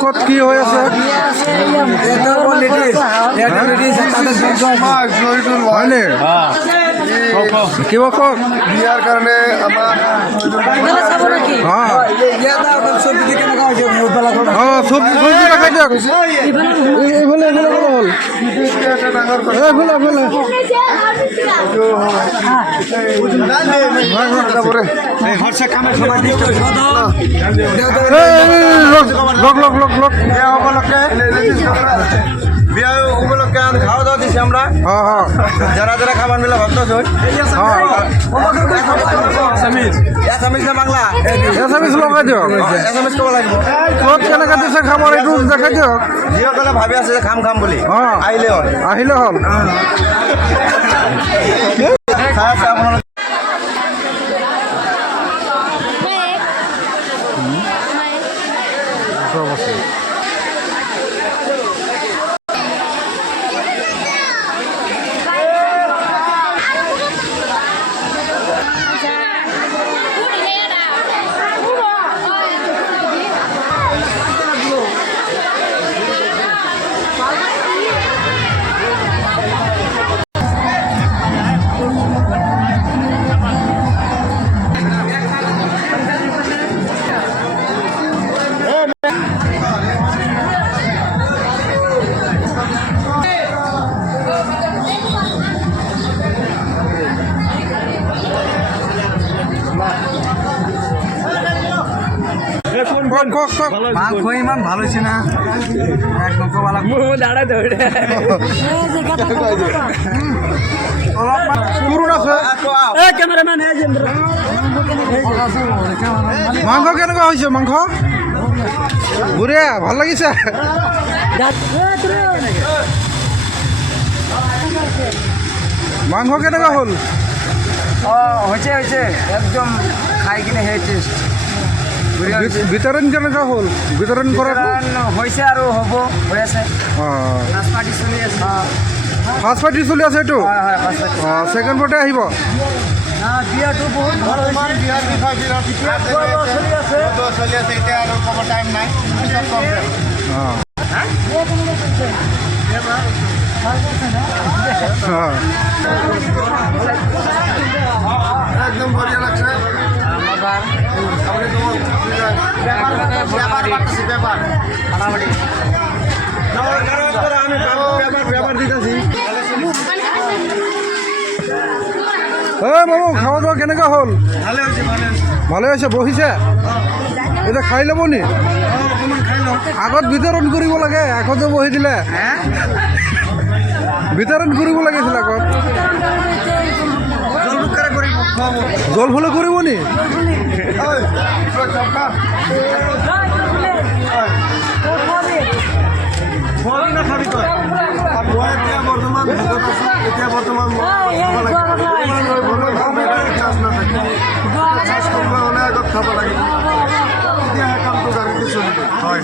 ক'ত কি হৈ আছে হয়নে কিবা কওক বিয়াৰ কাৰণে আমাৰ চব্জি দেখাই দিয়ক এইফালে হ'ল বিয়া উপলক্ষে খাওয়া দাওয়া দিছি আমরা যারা যারা খাবার মিলে ভাবতেছ এসামিজ না বাংলা এসামিজ লগাই দিয়ক এসামিজ কব লাগিব ক'ত কেনেকৈ দিছে খাবৰ এইটো দেখাই দিয়ক যিসকলে ভাবি আছে যে খাম খাম বুলি আহিলে হ'ল চাই আছে আপোনালোকে মাংস ইমান ভাল হৈছে না মাংস কেনেকুৱা হৈছে মাংস বঢ়িয়া ভাল লাগিছে মাংস কেনেকুৱা হ'ল হৈছে একদম খাই কিনে সেই টেষ্ট বিতৰণ কেনেকুৱা হ'ল বিতৰণ কৰা হৈছে আৰু হ'ব হৈ আছে পাৰ্টি চলি আছে ফাৰ্ষ্ট পাৰ্টি চলি আছে এইটো ছেকেণ্ড পাৰ্টি আহিব বিয়াটো বহুত ভাল বিয়াৰ বিষয় চলি আছে এতিয়া আৰু ক'ব টাইম নাই একদম বঢ়িয়া লাগছে মামু খাওয়া দাওয়া কেনেকুৱা হ'ল ভালে হৈছে বহিছে এতিয়া খাই ল'ব নি আগত বিতৰণ কৰিব লাগে আগত যে বহি দিলে বিতৰণ কৰিব লাগিছিল আগত জল ফুলে কৰিব নি খাব লাগে তেতিয়াহে কামটো গাড়ীটো চলিব হয়